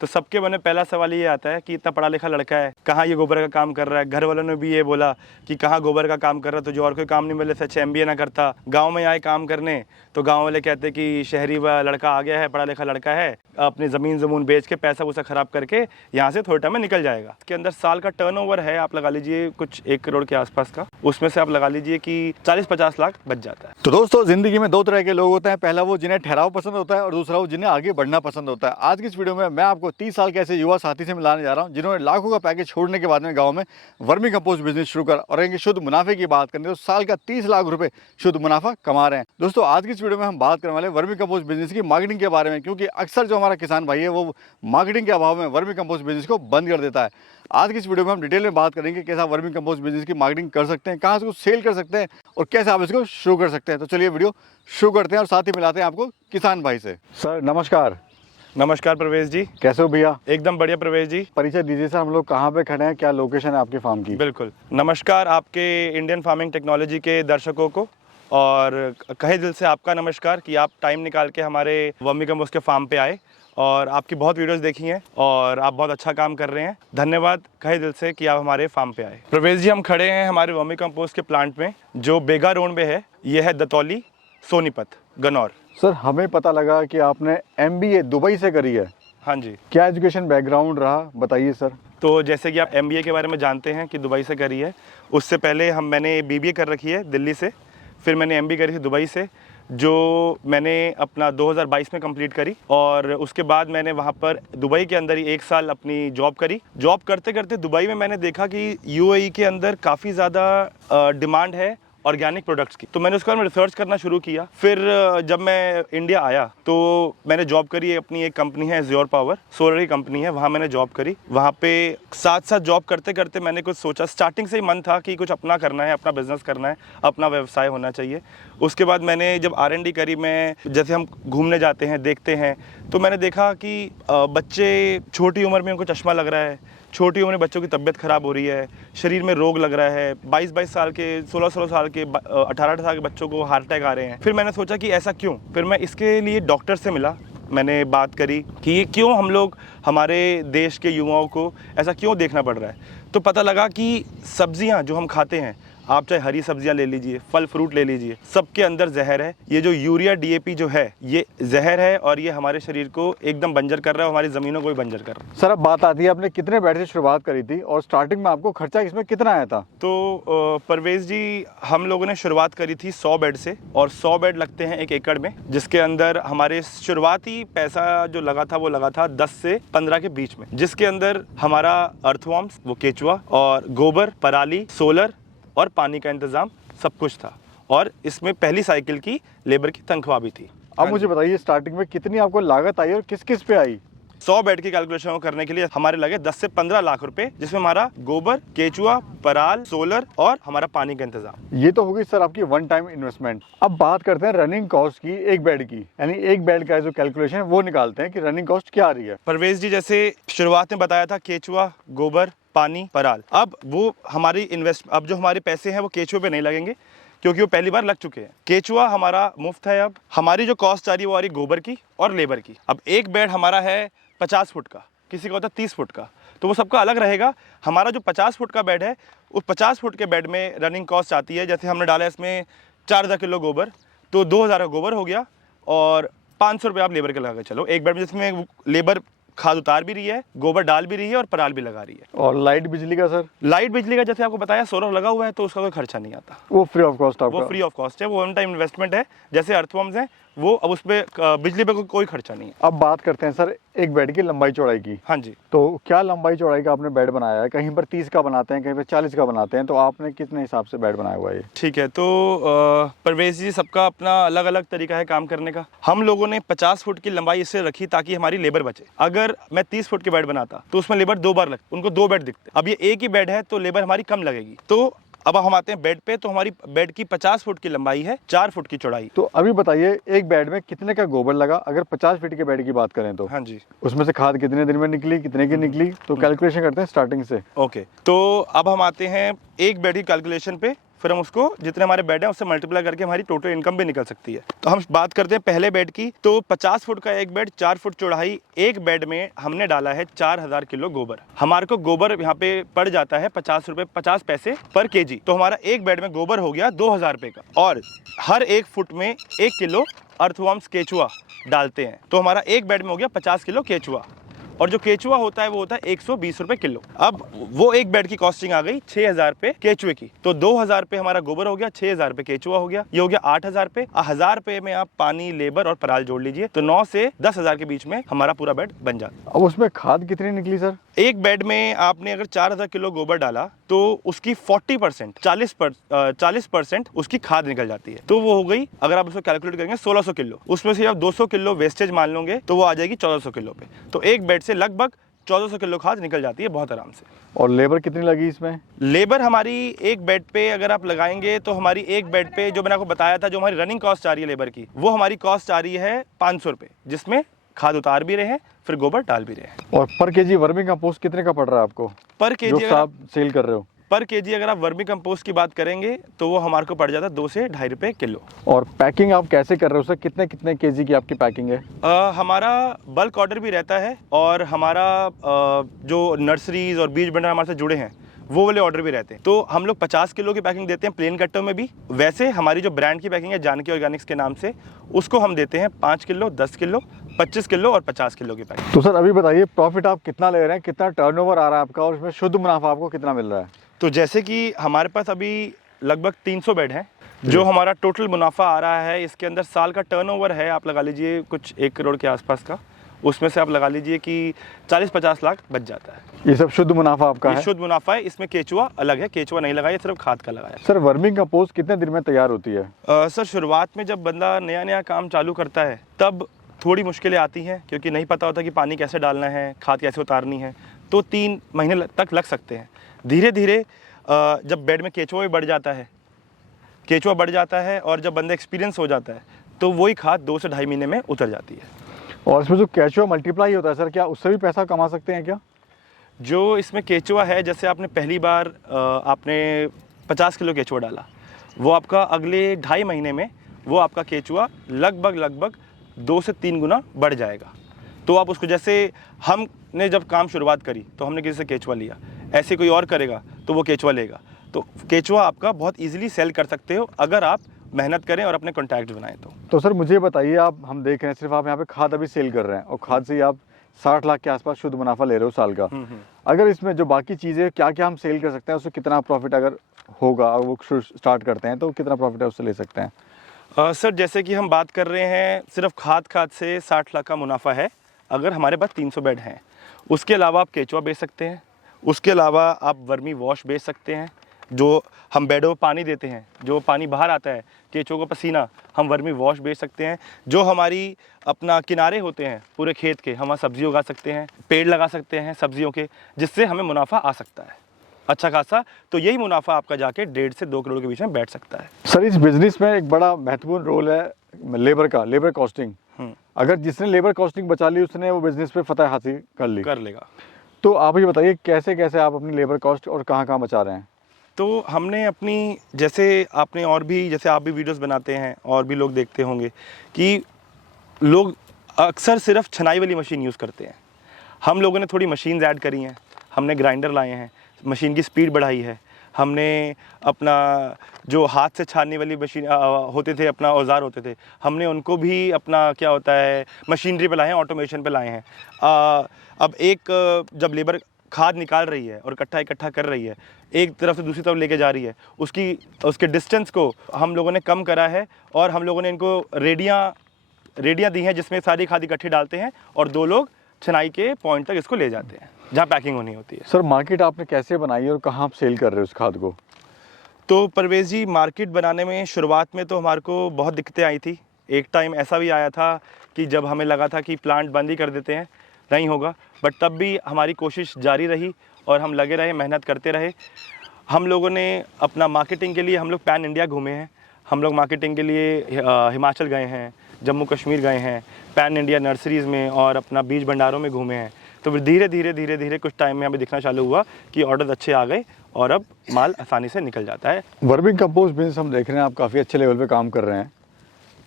तो सबके मन में पहला सवाल ये आता है कि इतना पढ़ा लिखा लड़का है, कहाँ ये गोबर का काम कर रहा है। घर वालों ने भी ये बोला कि कहाँ गोबर का काम कर रहा है, तो जो और कोई काम नहीं मिले सच MBA ना करता। गाँव में आए काम करने तो गाँव वाले कहते कि शहरी लड़का आ गया है, पढ़ा लिखा लड़का है, अपनी ज़मीन ज़मून बेच के पैसा वूसा खराब करके यहाँ से थोड़े टाइम में निकल जाएगा। इसके अंदर साल का टर्नओवर है, आप लगा लीजिए कुछ 1 करोड़ के आसपास का, उसमें से आप लगा लीजिए कि 40-50 लाख बच जाता है। तो दोस्तों, जिंदगी में 2 तरह के लोग होते हैं। पहला वो जिन्हें ठहराव पसंद होता है और दूसरा वो जिन्हें आगे बढ़ना पसंद होता है। आज की इस वीडियो में मैं आपको 30 साल के ऐसे युवा साथी से मिलाने जा रहा हूं जिन्होंने लाखों का पैकेज छोड़ने के बाद में गांव में वर्मी कंपोस्ट बिजनेस शुरू कर, और इनके शुद्ध मुनाफे की बात करें तो साल का 30 लाख रुपए शुद्ध मुनाफा कमा रहे हैं। दोस्तों, आज की इस वीडियो में हम बात करने वाले वर्मी कंपोस्ट बिजनेस की मार्केटिंग के बारे में, क्योंकि अक्सर जो हमारा किसान भाई है वो मार्केटिंग के अभाव में वर्मी कंपोस्ट बिजनेस को बंद कर देता है। आज की इस वीडियो में हम डिटेल में बात करेंगे कैसे आप वर्मी कंपोस्ट बिजनेस की मार्केटिंग कर सकते हैं, कहाँ से उसको सेल कर सकते हैं और कैसे आप इसको शुरू कर सकते हैं। तो चलिए वीडियो शुरू करते हैं और साथ ही मिलाते हैं आपको किसान भाई से। सर नमस्कार। नमस्कार प्रवेश जी, कैसे हो भैया? एकदम बढ़िया प्रवेश जी। परिचय दीजिए सर, हम लोग कहाँ पे खड़े हैं, क्या लोकेशन है आपकी फार्म की? बिल्कुल, नमस्कार आपके इंडियन फार्मिंग टेक्नोलॉजी के दर्शकों को, और कहे दिल से आपका नमस्कार कि आप टाइम निकाल के हमारे वर्मी कंपोस्ट के फार्म पे आए, और आपकी बहुत वीडियोस देखी हैं और आप बहुत अच्छा काम कर रहे हैं। धन्यवाद कहे दिल से कि आप हमारे फार्म पे आए। प्रवेश जी, हम खड़े हैं हमारे वर्मी कंपोस्ट के प्लांट में जो बेगा रोड में है। ये है दतौली, सोनीपत, गन्नौर। सर, हमें पता लगा कि आपने MBA दुबई से करी है। हाँ जी। क्या एजुकेशन बैकग्राउंड रहा, बताइए सर। तो जैसे कि आप MBA के बारे में जानते हैं कि दुबई से करी है, उससे पहले मैंने BBA कर रखी है दिल्ली से, फिर मैंने MBA करी थी दुबई से, जो मैंने अपना 2022 में कंप्लीट करी। और उसके बाद मैंने वहाँ पर दुबई के अंदर ही 1 साल अपनी जॉब करी। जॉब करते करते दुबई में मैंने देखा कि UAE के अंदर काफ़ी ज़्यादा डिमांड है ऑर्गेनिक प्रोडक्ट्स की, तो मैंने उसके बारे में रिसर्च करना शुरू किया। फिर जब मैं इंडिया आया तो मैंने जॉब करी, अपनी एक कंपनी है एज्योर पावर, सोलर की कंपनी है, वहाँ मैंने जॉब करी। वहाँ पे साथ साथ जॉब करते करते मैंने कुछ सोचा, स्टार्टिंग से ही मन था कि कुछ अपना करना है, अपना बिजनेस करना है, अपना व्यवसाय होना चाहिए। उसके बाद मैंने जब R&D करी, मैं जैसे हम घूमने जाते हैं देखते हैं, तो मैंने देखा कि बच्चे छोटी उम्र में उनको चश्मा लग रहा है, छोटी उम्र में बच्चों की तबीयत ख़राब हो रही है, शरीर में रोग लग रहा है, 22-22 साल के, 16-16 साल के, 18 साल के बच्चों को हार्ट अटैक आ रहे हैं। फिर मैंने सोचा कि ऐसा क्यों। फिर मैं इसके लिए डॉक्टर से मिला, मैंने बात करी कि ये क्यों हम लोग, हमारे देश के युवाओं को ऐसा क्यों देखना पड़ रहा है। तो पता लगा कि सब्जियां जो हम खाते हैं, आप चाहे हरी सब्जियां ले लीजिए, फल फ्रूट ले लीजिए, सबके अंदर जहर है। ये जो यूरिया DAP जो है, ये जहर है और ये हमारे शरीर को एकदम बंजर कर रहा है, हमारी ज़मीनों को भी बंजर कर रहा है। सर, अब बात आती है आपने कितने बेड से शुरुआत करी थी और स्टार्टिंग में आपको खर्चा इसमें कितना आया था? तो परवेज जी, हम लोगों ने शुरुआत करी थी 100 बेड से, और 100 बेड लगते हैं 1 एकड़ में, जिसके अंदर हमारे शुरुआती पैसा जो लगा था वो लगा था 10 से 15 के बीच में, जिसके अंदर हमारा अर्थवॉर्म्स, वो केचुआ, और गोबर, पराली, सोलर और पानी का इंतजाम सब कुछ था, और इसमें पहली साइकिल की लेबर की तनख्वाह भी थी। अब मुझे बताइए स्टार्टिंग में कितनी आपको लागत आई और किस किस पे आई? 100 बेड की कैलकुलेशन करने के लिए हमारे लगे 10 से 15 लाख रुपए, जिसमें हमारा गोबर, केचुआ, पराल, सोलर और हमारा पानी का इंतजाम। ये तो होगी सर आपकी वन टाइम इन्वेस्टमेंट। अब बात करते हैं रनिंग कॉस्ट की, 1 बेड की, यानी 1 बेड का जो कैलकुलेशन है वो निकालते हैं कि रनिंग कॉस्ट क्या आ रही है। परवेज जी, जैसे शुरुआत में बताया था केचुआ, गोबर, पानी, पराल, अब वो हमारी अब जो हमारे पैसे हैं वो केचुए पे नहीं लगेंगे, क्योंकि वो पहली बार लग चुके हैं। केचुआ हमारा मुफ्त है। अब हमारी जो कॉस्ट आ रही है वो आ रही गोबर की और लेबर की। अब 1 बेड हमारा है 50 फुट का, किसी का होता है 30 फुट का, तो वो सबका अलग रहेगा। हमारा जो 50 फुट का बेड है, उस 50 फुट के बेड में रनिंग कॉस्ट आती है, जैसे हमने डाला इसमें 4,000 किलो गोबर, तो 2,000 का गोबर हो गया, और 500 रुपये आप लेबर के लगा के चलो 1 बेड में, जिसमें लेबर खाद उतार भी रही है, गोबर डाल भी रही है और पराल भी लगा रही है। और लाइट बिजली का सर? लाइट बिजली का जैसे आपको बताया सोलर लगा हुआ है, तो उसका कोई खर्चा नहीं आता, वो फ्री ऑफ कॉस्ट आपका? वो फ्री ऑफ कॉस्ट है, वो वन टाइम इन्वेस्टमेंट है। जैसे अर्थवॉर्म्स हैं वो, अब उस पर बिजली पे कोई खर्चा नहीं है। अब बात करते हैं सर 1 बेड की लंबाई चौड़ाई की। हाँ जी। तो क्या लंबाई चौड़ाई का आपने बेड बनाया है? कहीं पर 30 का बनाते हैं, कहीं पर 40 का बनाते हैं, तो आपने कितने हिसाब से बेड बनाया हुआ है? ठीक है, तो परवेश जी, सबका अपना अलग अलग तरीका है काम करने का। हम लोगों ने 50 फुट की लंबाई इससे रखी ताकि हमारी लेबर बचे। अगर मैं 30 फुट के बेड बनाता तो उसमें लेबर 2 बार लगती, उनको 2 बेड दिखते। अब ये एक ही बेड है तो लेबर हमारी कम लगेगी। तो अब हम आते हैं बेड पे, तो हमारी बेड की 50 फुट की लंबाई है, 4 फुट की चौड़ाई। तो अभी बताइए 1 बेड में कितने का गोबर लगा, अगर 50 फीट के बेड की बात करें तो? हाँ जी। उसमें से खाद कितने दिन में निकली, कितने की निकली, तो कैलकुलेशन करते हैं स्टार्टिंग से। ओके, तो अब हम आते हैं 1 बेड की कैलकुलेशन पे। फिर हम उसको जितने हमारे बेड हैं उससे मल्टीप्लाई करके हमारी टोटल इनकम भी निकल सकती है। तो हम बात करते हैं पहले बेड की। तो 50 फुट का एक बेड, 4 फुट चौड़ाई, एक बेड में हमने डाला है 4000 किलो गोबर। हमारे को गोबर यहाँ पे पड़ जाता है 50 पैसे पर केजी। तो हमारा एक बेड में गोबर हो गया 2000 रुपये का। और हर एक फुट में 1 किलो अर्थवर्म्स केचुआ डालते हैं, तो हमारा एक बेड में हो गया 50 किलो केचुआ। और जो केचुआ होता है वो होता है 120 रुपये किलो। अब वो एक बेड की कॉस्टिंग आ गई 6000 रुपये केचुए की। तो 2000 रुपये हमारा गोबर हो गया, 6000 रुपये केचुआ हो गया, ये हो गया 8000 रुपये। 1000 रुपये में आप पानी, लेबर और पराल जोड़ लीजिए, तो 9 से 10,000 के बीच में हमारा पूरा बेड बन जाता है। अब उसमें खाद कितनी निकली सर? एक बेड में आपने अगर 4000 किलो गोबर डाला तो उसकी 40% 40% उसकी खाद निकल जाती है। तो वो हो गई, अगर आप उसको कैलकुलेट करेंगे 1600 किलो। उसमें से आप 200 किलो वेस्टेज मान लोगे तो वो आ जाएगी 1400 किलो पे। तो एक बेड से लगभग 1400 किलो खाद निकल जाती है बहुत आराम से। और लेबर कितनी लगी इसमें? लेबर हमारी एक बेड पे अगर आप लगाएंगे तो हमारी एक बेड पे जो मैंने आपको बताया था, जो हमारी रनिंग कॉस्ट आ रही है लेबर की, वो हमारी कॉस्ट आ रही है 500 रुपये, जिसमें खाद उतार भी रहे हैं फिर गोबर डाल भी रहे हैं। और पर केजी वर्मी कंपोस्ट कितने का पड़ रहा है आपको? पर केजी जो आप सेल कर रहे हो, पर केजी अगर आप वर्मी कंपोस्ट की बात करेंगे तो वो हमारे को पड़ जाता है 2 से 2.5 रुपये किलो। और पैकिंग आप कैसे कर रहे हो सर? कितने कितने केजी की आपकी पैकिंग है? हमारा बल्क ऑर्डर भी रहता है और हमारा जो नर्सरीज और बीज भंडार हमारे से जुड़े हैं वो वाले ऑर्डर भी रहते हैं। तो हम लोग 50 किलो की पैकिंग देते हैं प्लेन कट्टों में भी। वैसे हमारी जो ब्रांड की पैकिंग है जानकी ऑर्गेनिक्स के नाम से, उसको हम देते हैं 5 किलो, 10 किलो, 25 किलो और 50 किलो की पैकिंग। तो सर अभी बताइए, प्रॉफिट आप कितना ले रहे हैं, कितना टर्नओवर आ रहा है आपका, और इसमें शुद्ध मुनाफा आपको कितना मिल रहा है? तो जैसे कि हमारे पास अभी लगभग 300 बेड हैं, जो हमारा टोटल मुनाफा आ रहा है, इसके अंदर साल का टर्नओवर है, आप लगा लीजिए कुछ 1 करोड़ के आसपास का। उसमें से आप लगा लीजिए कि 40-50 लाख बच जाता है। ये सब शुद्ध मुनाफा आपका है? शुद्ध मुनाफा है, इसमें केचुआ अलग है, केचुआ नहीं लगाया, सिर्फ खाद का लगाया। सर वर्मी कंपोस्ट कितने दिन में तैयार होती है? सर शुरुआत में जब बंदा नया नया काम चालू करता है तब थोड़ी मुश्किलें आती हैं, क्योंकि नहीं पता होता कि पानी कैसे डालना है, खाद कैसे उतारनी है, तो 3 महीने तक लग सकते हैं। धीरे धीरे जब बेड में केचुआ भी बढ़ जाता है और जब बंदा एक्सपीरियंस हो जाता है तो वही खाद 2 से 2.5 महीने में उतर जाती है। और इसमें जो केचुआ मल्टीप्लाई होता है सर, क्या उससे भी पैसा कमा सकते हैं क्या? जो इसमें केचुआ है, जैसे आपने पहली बार आपने 50 किलो केचुआ डाला, वो आपका अगले 2.5 महीने में वो आपका केचुआ लगभग 2 से 3 गुना बढ़ जाएगा। तो आप उसको, जैसे हमने जब काम शुरुआत करी तो हमने किसी से केचुआ लिया, ऐसे कोई और करेगा तो वो केचुआ लेगा। तो केचुआ आपका बहुत ईजिली सेल कर सकते हो अगर आप मेहनत करें और अपने कॉन्टैक्ट बनाएं। तो सर मुझे बताइए, आप हम देख रहे हैं सिर्फ आप यहाँ पे खाद अभी सेल कर रहे हैं, और खाद से ही आप 60 लाख के आसपास शुद्ध मुनाफा ले रहे हो साल का। अगर इसमें जो बाकी चीज़ें क्या क्या हम सेल कर सकते हैं, उससे कितना प्रॉफिट अगर होगा, वो स्टार्ट करते हैं तो कितना प्रॉफिट है उससे ले सकते हैं? सर जैसे कि हम बात कर रहे हैं, सिर्फ खाद से 60 लाख का मुनाफा है अगर हमारे पास 300 बेड हैं। उसके अलावा आप केचुआ बेच सकते हैं, उसके अलावा आप वर्मी वॉश बेच सकते हैं, जो हम बेडों में पानी देते हैं, जो पानी बाहर आता है केचुओं का पसीना, हम वर्मी वॉश बेच सकते हैं। जो हमारी अपना किनारे होते हैं पूरे खेत के, हम सब्जी उगा सकते हैं, पेड़ लगा सकते हैं सब्जियों के, जिससे हमें मुनाफा आ सकता है अच्छा खासा। तो यही मुनाफा आपका जाके 1.5 से 2 करोड़ के बीच में बैठ सकता है। सर इस बिजनेस में एक बड़ा महत्वपूर्ण रोल है लेबर का, लेबर कॉस्टिंग। अगर जिसने लेबर कॉस्टिंग बचा ली उसने वो बिजनेस पे फतह हासिल कर लेगा। तो आप ये बताइए कैसे कैसे आप अपनी लेबर कॉस्ट और कहाँ बचा रहे हैं? तो हमने अपनी, जैसे आपने और भी, जैसे आप भी वीडियोस बनाते हैं और भी लोग देखते होंगे कि लोग अक्सर सिर्फ छनाई वाली मशीन यूज़ करते हैं। हम लोगों ने थोड़ी मशीन्स ऐड करी हैं, हमने ग्राइंडर लाए हैं, मशीन की स्पीड बढ़ाई है, हमने अपना जो हाथ से छानने वाली मशीन होते थे, अपना औजार होते थे, हमने उनको भी अपना क्या होता है मशीनरी पे लाए हैं, ऑटोमेशन पे लाए हैं। अब एक जब लेबर खाद निकाल रही है और इकट्ठा कर रही है, एक तरफ से दूसरी तरफ लेके जा रही है, उसके डिस्टेंस को हम लोगों ने कम करा है और हम लोगों ने इनको रेडियाँ दी हैं जिसमें सारी खाद इकट्ठी डालते हैं और 2 लोग छनाई के पॉइंट तक इसको ले जाते हैं जहाँ पैकिंग होनी होती है। सर मार्केट आपने कैसे बनाई और कहाँ आप सेल कर रहे हो उस खाद को? तो परवेज जी, मार्केट बनाने में शुरुआत में तो हमारे को बहुत दिक्कतें आई थी। एक टाइम ऐसा भी आया था कि जब हमें लगा था कि प्लांट बंद ही कर देते हैं, नहीं होगा, बट तब भी हमारी कोशिश जारी रही और हम लगे रहे, मेहनत करते रहे। हम लोगों ने अपना मार्केटिंग के लिए हम लोग पैन इंडिया घूमे हैं। हम लोग मार्केटिंग के लिए हिमाचल गए हैं, जम्मू कश्मीर गए हैं, पैन इंडिया नर्सरीज़ में और अपना बीज भंडारों में घूमे हैं। तो फिर धीरे धीरे कुछ टाइम में हमें दिखना चालू हुआ कि ऑर्डर अच्छे आ गए और अब माल आसानी से निकल जाता है। वर्मिंग कंपोस्ट बिजनेस हम देख रहे हैं, आप काफ़ी अच्छे लेवल पे काम कर रहे हैं,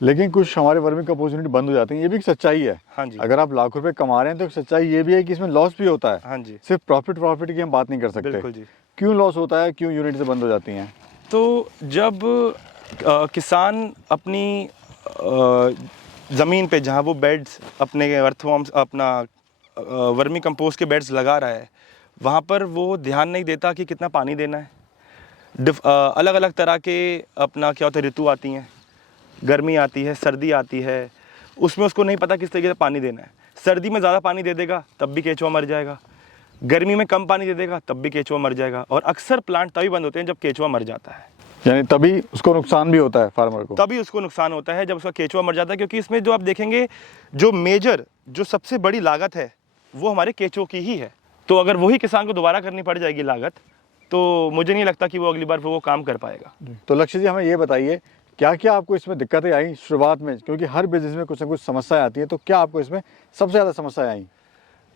लेकिन कुछ हमारे वर्मिंग कंपोस्ट यूनिट बंद हो जाती हैं, ये भी एक सच्चाई है। हाँ जी। अगर आप लाख रुपए कमा रहे हैं तो एक सच्चाई ये भी है कि इसमें लॉस भी होता है। हाँ जी, सिर्फ प्रॉफिट की हम बात नहीं कर सकते। बिल्कुल जी। क्यों लॉस होता है, क्यों यूनिट से बंद हो जाती हैं? तो जब किसान अपनी ज़मीन पे जहाँ वो बेड्स अपने अर्थवॉर्म्स अपना वर्मी कंपोस्ट के बेड्स लगा रहा है, वहाँ पर वो ध्यान नहीं देता कि कितना पानी देना है। अलग अलग तरह के अपना क्या होता है, ऋतु आती हैं, गर्मी आती है, सर्दी आती है, उसमें उसको नहीं पता किस तरीके से पानी देना है। सर्दी में ज़्यादा पानी दे देगा तब भी केंचुआ मर जाएगा, गर्मी में कम पानी दे देगा तब भी केंचुआ मर जाएगा। और अक्सर प्लांट तभी बंद होते हैं जब केंचुआ मर जाता है, यानी तभी उसको नुकसान भी होता है फार्मर को। तभी उसको नुकसान होता है जब उसका केंचुआ मर जाता है। क्योंकि इसमें जो आप देखेंगे, जो सबसे बड़ी लागत है वो हमारे केंचुओं की ही है। तो अगर वही किसान को दोबारा करनी पड़ जाएगी लागत, तो मुझे नहीं लगता कि वो अगली बार वो काम कर पाएगा। तो लक्ष्य जी, हमें ये बताइए क्या क्या आपको इसमें दिक्कतें आई शुरुआत में, क्योंकि हर बिजनेस में कुछ ना कुछ समस्याएं आती हैं, तो क्या आपको इसमें सबसे ज़्यादा समस्याएं आई?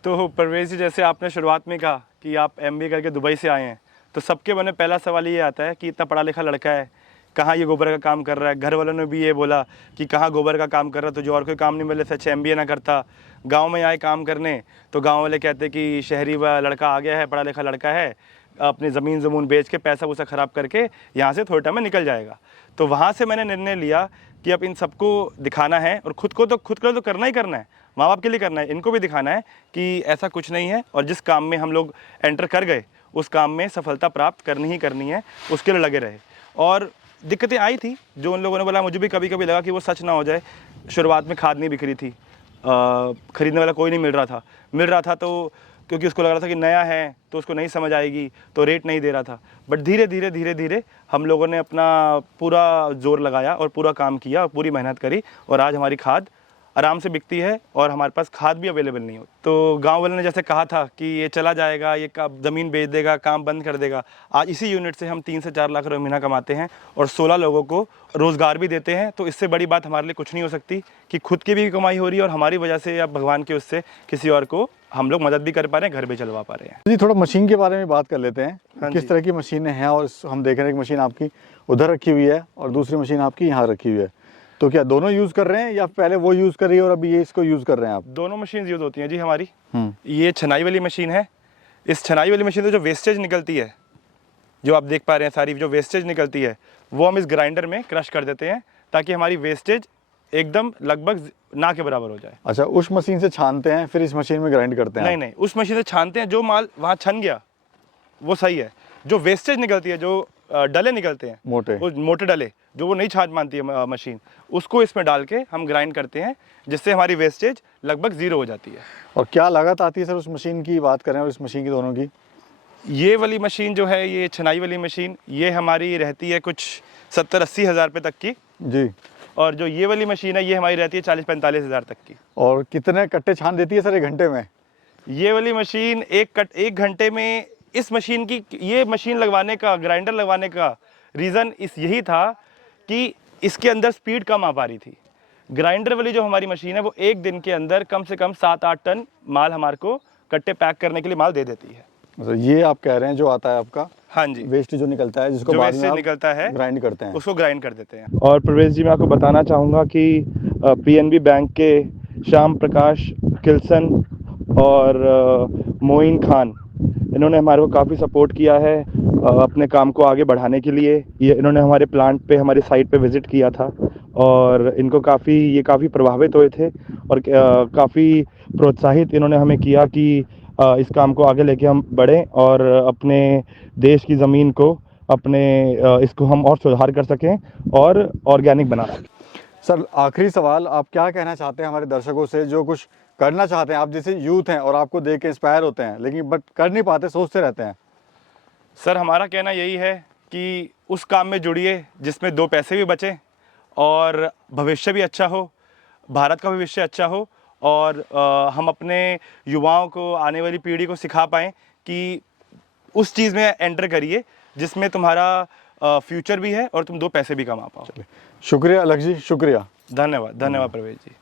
तो परवेज जी, जैसे आपने शुरुआत में कहा कि आप MBA करके दुबई से आए हैं, तो सबके मन में पहला सवाल ये आता है कि इतना पढ़ा लिखा लड़का है, कहाँ ये गोबर का काम कर रहा है। घर वालों ने भी ये बोला कि कहाँ गोबर का काम कर रहा है, तो जो और कोई काम नहीं मिले सच MBA ना करता। गांव में आए काम करने तो गांव वाले कहते कि शहरी व लड़का आ गया है, पढ़ा लिखा लड़का है, अपनी ज़मीन ज़मून बेच के पैसा वूसा ख़राब करके यहाँ से थोड़े टाइम में निकल जाएगा। तो वहाँ से मैंने निर्णय लिया कि अब इन सबको दिखाना है, और खुद को तो करना ही करना है, माँ बाप के लिए करना है, इनको भी दिखाना है कि ऐसा कुछ नहीं है। और जिस काम में हम लोग एंटर कर गए उस काम में सफलता प्राप्त करनी ही करनी है, उसके लिए लगे रहे। और दिक्कतें आई थी जो उन लोगों ने बोला, मुझे भी कभी कभी लगा कि वो सच ना हो जाए। शुरुआत में खाद नहीं बिक रही थी, ख़रीदने वाला कोई नहीं मिल रहा था तो क्योंकि उसको लग रहा था कि नया है तो उसको नहीं समझ आएगी, तो रेट नहीं दे रहा था। बट धीरे धीरे हम लोगों ने अपना पूरा जोर लगाया और पूरा काम किया और पूरी मेहनत करी, और आज हमारी खाद आराम से बिकती है और हमारे पास खाद भी अवेलेबल नहीं होती। तो गांव वालों ने जैसे कहा था कि ये चला जाएगा, ये ज़मीन बेच देगा, काम बंद कर देगा, आज इसी यूनिट से हम 3 से 4 लाख रुपये महीना कमाते हैं और 16 लोगों को रोज़गार भी देते हैं। तो इससे बड़ी बात हमारे लिए कुछ नहीं हो सकती कि खुद की भी कमाई हो रही है और हमारी वजह से या भगवान के उससे किसी और को हम लोग मदद भी कर पा रहे हैं, घर भी चलवा पा रहे हैं। जी, थोड़ा मशीन के बारे में बात कर लेते हैं। हाँ किस जी। तरह की मशीनें हैं, और हम देख रहे हैं कि मशीन आपकी उधर रखी हुई है और दूसरी मशीन आपकी यहाँ रखी हुई है, तो क्या दोनों यूज़ कर रहे हैं या पहले वो यूज़ कर रही है और अभी ये इसको यूज़ कर रहे हैं आप? दोनों मशीन यूज़ होती हैं जी हमारी। ये छनाई वाली मशीन है। इस छनाई वाली मशीन से जो वेस्टेज निकलती है, जो आप देख पा रहे हैं, सारी जो वेस्टेज निकलती है वो हम इस ग्राइंडर में क्रश कर देते हैं ताकि हमारी वेस्टेज एकदम लगभग ना के बराबर हो जाए। अच्छा, उस मशीन से छानते हैं फिर इस मशीन में ग्राइंड करते हैं? नहीं, उस मशीन से छानते हैं, जो माल वहाँ छन गया वो सही है। जो वेस्टेज निकलती है, जो डले निकलते हैं मोटे डले, जो वो नहीं छान मानती है मशीन, उसको इसमें डाल के हम ग्राइंड करते हैं, जिससे हमारी वेस्टेज लगभग 0 हो जाती है। और क्या लागत आती है सर उस मशीन की बात करें और इस मशीन की, दोनों की? ये वाली मशीन जो है, ये छनाई वाली मशीन, ये हमारी रहती है कुछ 70-80 हज़ार रुपये तक की जी। और जो ये वाली मशीन है ये हमारी रहती है 40-45 हज़ार तक की। और कितने कट्टे छान देती है सर 1 घंटे में? ये वाली मशीन 1 घंटे में, इस मशीन की, ये मशीन लगवाने का, ग्राइंडर लगवाने का रीज़न यही था कि इसके अंदर स्पीड कम आ पा रही थी। ग्राइंडर वाली जो हमारी मशीन है वो 1 दिन के अंदर कम से कम 7-8 टन माल हमारे को कट्टे पैक करने के लिए माल दे देती है। मतलब ये आप कह रहे हैं जो आता है आपका, हाँ जी, वेस्ट जो निकलता है, जिसको जो बाद वेस्ट में आप निकलता है ग्राइंड करते हैं, उसको ग्राइंड कर देते हैं। और प्रवेश जी, मैं आपको बताना चाहूँगा कि PNB बैंक के श्याम प्रकाश किल्सन और मोइन खान, इन्होंने हमारे को काफ़ी सपोर्ट किया है अपने काम को आगे बढ़ाने के लिए। ये इन्होंने हमारे प्लांट पे, हमारी साइट पे विज़िट किया था और इनको काफ़ी प्रभावित हुए थे और काफ़ी प्रोत्साहित इन्होंने हमें किया कि इस काम को आगे लेके हम बढ़ें और अपने देश की ज़मीन को, इसको हम और सुधार कर सकें और ऑर्गेनिक बना सकें। सर आखिरी सवाल, आप क्या कहना चाहते हैं हमारे दर्शकों से जो कुछ करना चाहते हैं? आप जैसे यूथ हैं और आपको देख के इंस्पायर होते हैं, लेकिन बट कर नहीं पाते, सोचते रहते हैं। सर हमारा कहना यही है कि उस काम में जुड़िए जिसमें 2 पैसे भी बचें और भविष्य भी अच्छा हो, भारत का भविष्य अच्छा हो, और हम अपने युवाओं को, आने वाली पीढ़ी को सिखा पाएँ कि उस चीज़ में एंटर करिए जिसमें तुम्हारा फ्यूचर भी है और तुम 2 पैसे भी कमा पाओ। शुक्रिया अलग जी, शुक्रिया। धन्यवाद प्रवेश जी।